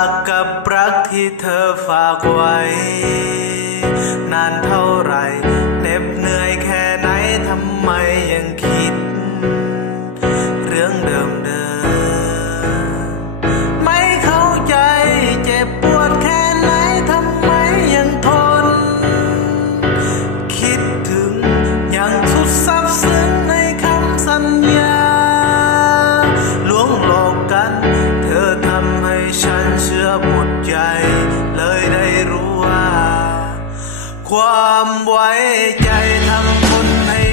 ักกับรักที่เธอฝากไว้ ความไว้ใจทำคนให้